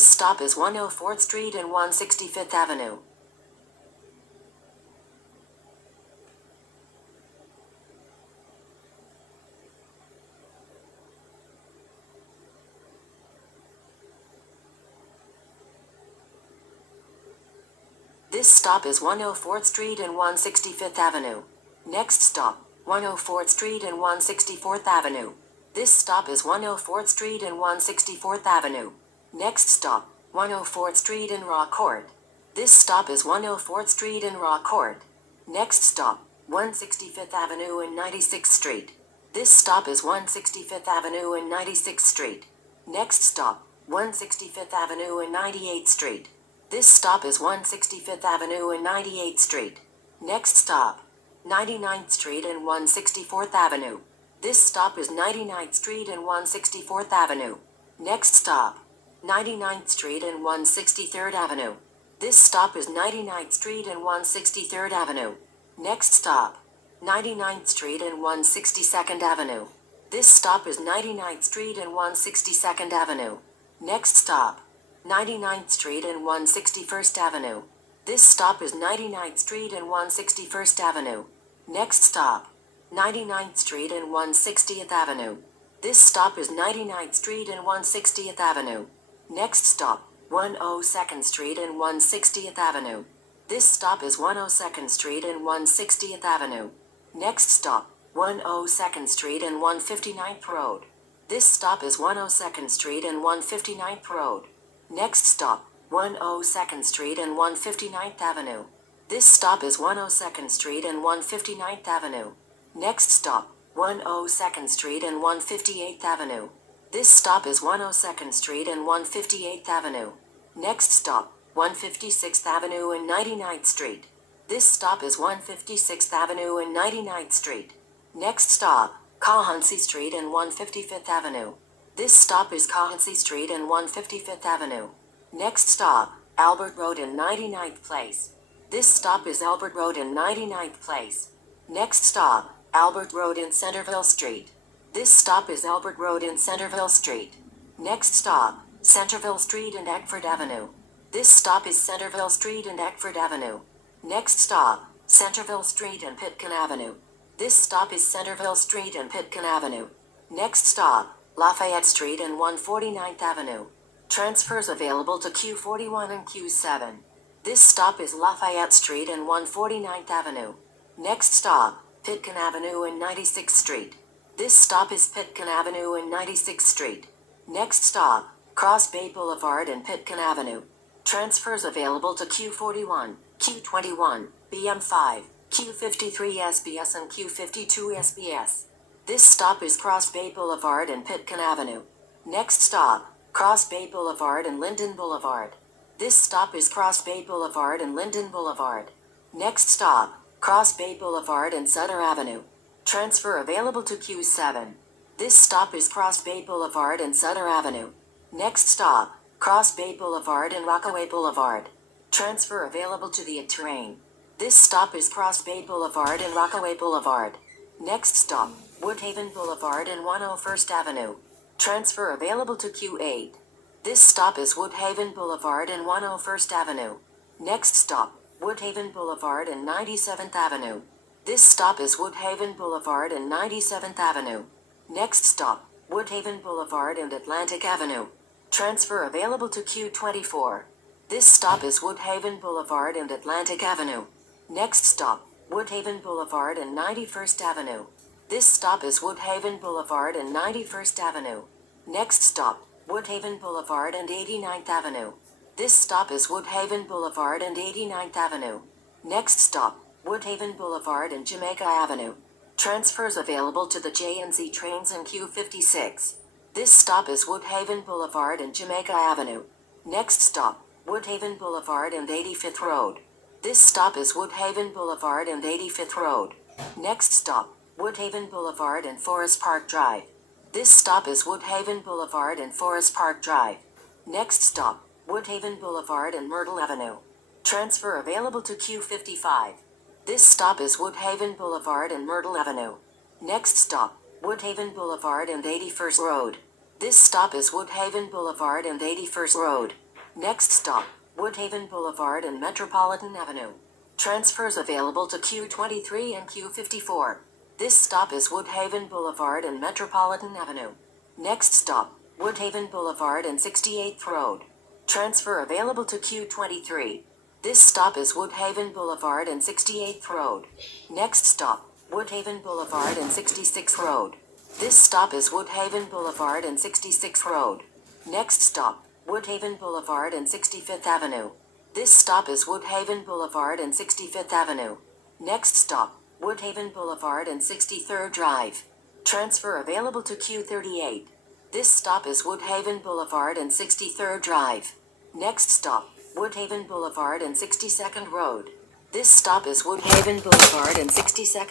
This stop is 104th Street and 165th Avenue. This stop is 104th Street and 165th Avenue. Next stop, 104th Street and 164th Avenue. This stop is 104th Street and 164th Avenue. Next stop, 104th Street and Raw Court. This stop is 104th Street and Raw Court. Next stop, 165th Avenue and 96th Street. This stop is 165th Avenue and 96th Street. Next stop, 165th Avenue and 98th Street. This stop is 165th Avenue and 98th Street. Next stop, 99th Street and 164th Avenue. This stop is 99th Street and 164th Avenue. Next stop, 99th Street and 163rd Avenue. This stop is 99th Street and 163rd Avenue. Next stop, 99th Street and 162nd Avenue. This stop is 99th Street and 162nd Avenue. Next stop, 99th Street and 161st Avenue. This stop is 99th Street and 161st Avenue. Next stop, 99th Street and 160th Avenue. This stop is 99th Street and 160th Avenue. Next stop, 102nd Street and 160th Avenue. This stop is 102nd Street and 160th Avenue. Next stop, 102nd Street and 159th Road. This stop is 102nd Street and 159th Road. Next stop, 102nd Street and 159th Avenue. This stop is 102nd Street and 159th Avenue. Next stop, 102nd Street and 158th Avenue. This stop is 102nd Street and 158th Avenue. Next stop, 156th Avenue and 99th Street. This stop is 156th Avenue and 99th Street. Next stop, Cahancy Street and 155th Avenue. This stop is Cahancy Street and 155th Avenue. Next stop, Albert Road and 99th Place. This stop is Albert Road and 99th Place. Next stop, Albert Road and Centerville Street. This stop is Albert Road and Centerville Street. Next stop, Centerville Street and Eckford Avenue. This stop is Centerville Street and Eckford Avenue. Next stop, Centerville Street and Pitkin Avenue. This stop is Centerville Street and Pitkin Avenue. Next stop, Lafayette Street and 149th Avenue. Transfers available to Q41 and Q7. This stop is Lafayette Street and 149th Avenue. Next stop, Pitkin Avenue and 96th Street. This stop is Pitkin Avenue and 96th Street. Next stop, Cross Bay Boulevard and Pitkin Avenue. Transfers available to Q41, Q21, BM5, Q53 SBS and Q52 SBS. This stop is Cross Bay Boulevard and Pitkin Avenue. Next stop, Cross Bay Boulevard and Linden Boulevard. This stop is Cross Bay Boulevard and Linden Boulevard. Next stop, Cross Bay Boulevard and Sutter Avenue. Transfer available to Q7. This stop is Cross Bay Boulevard and Sutter Avenue. Next stop, Cross Bay Boulevard and Rockaway Boulevard. Transfer available to the train. This stop is Cross Bay Boulevard and Rockaway Boulevard. Next stop, Woodhaven Boulevard and 101st Avenue. Transfer available to Q8. This stop is Woodhaven Boulevard and 101st Avenue. Next stop, Woodhaven Boulevard and 97th Avenue. This stop is Woodhaven Boulevard and 97th Avenue. Next stop, Woodhaven Boulevard and Atlantic Avenue. Transfer available to Q24. This stop is Woodhaven Boulevard and Atlantic Avenue. Next stop, Woodhaven Boulevard and 91st Avenue. This stop is Woodhaven Boulevard and 91st Avenue. Next stop, Woodhaven Boulevard and 89th Avenue. This stop is Woodhaven Boulevard and 89th Avenue. Next stop, Woodhaven Boulevard and Jamaica Avenue. Transfers available to the J&Z trains in Q56. This stop is Woodhaven Boulevard and Jamaica Avenue. Next stop, Woodhaven Boulevard and 85th Road. This stop is Woodhaven Boulevard and 85th Road. Next stop, Woodhaven Boulevard and Forest Park Drive. This stop is Woodhaven Boulevard and Forest Park Drive. Next stop, Woodhaven Boulevard and Myrtle Avenue. Transfer available to Q55. This stop is Woodhaven Boulevard and Myrtle Avenue. Next stop, Woodhaven Boulevard and 81st Road. This stop is Woodhaven Boulevard and 81st Road. Next stop, Woodhaven Boulevard and Metropolitan Avenue. Transfers available to Q23 and Q54. This stop is Woodhaven Boulevard and Metropolitan Avenue. Next stop, Woodhaven Boulevard and 68th Road. Transfer available to Q23. This stop is Woodhaven Boulevard and 68th Road. Next stop, Woodhaven Boulevard and 66th Road. This stop is Woodhaven Boulevard and 66th Road. Next stop, Woodhaven Boulevard and 65th Avenue. This stop is Woodhaven Boulevard and 65th Avenue. Next stop, Woodhaven Boulevard and 63rd Drive. Transfer available to Q38. This stop is Woodhaven Boulevard and 63rd Drive. Next stop, Woodhaven Boulevard and 62nd Road. This stop is Woodhaven Boulevard and 62nd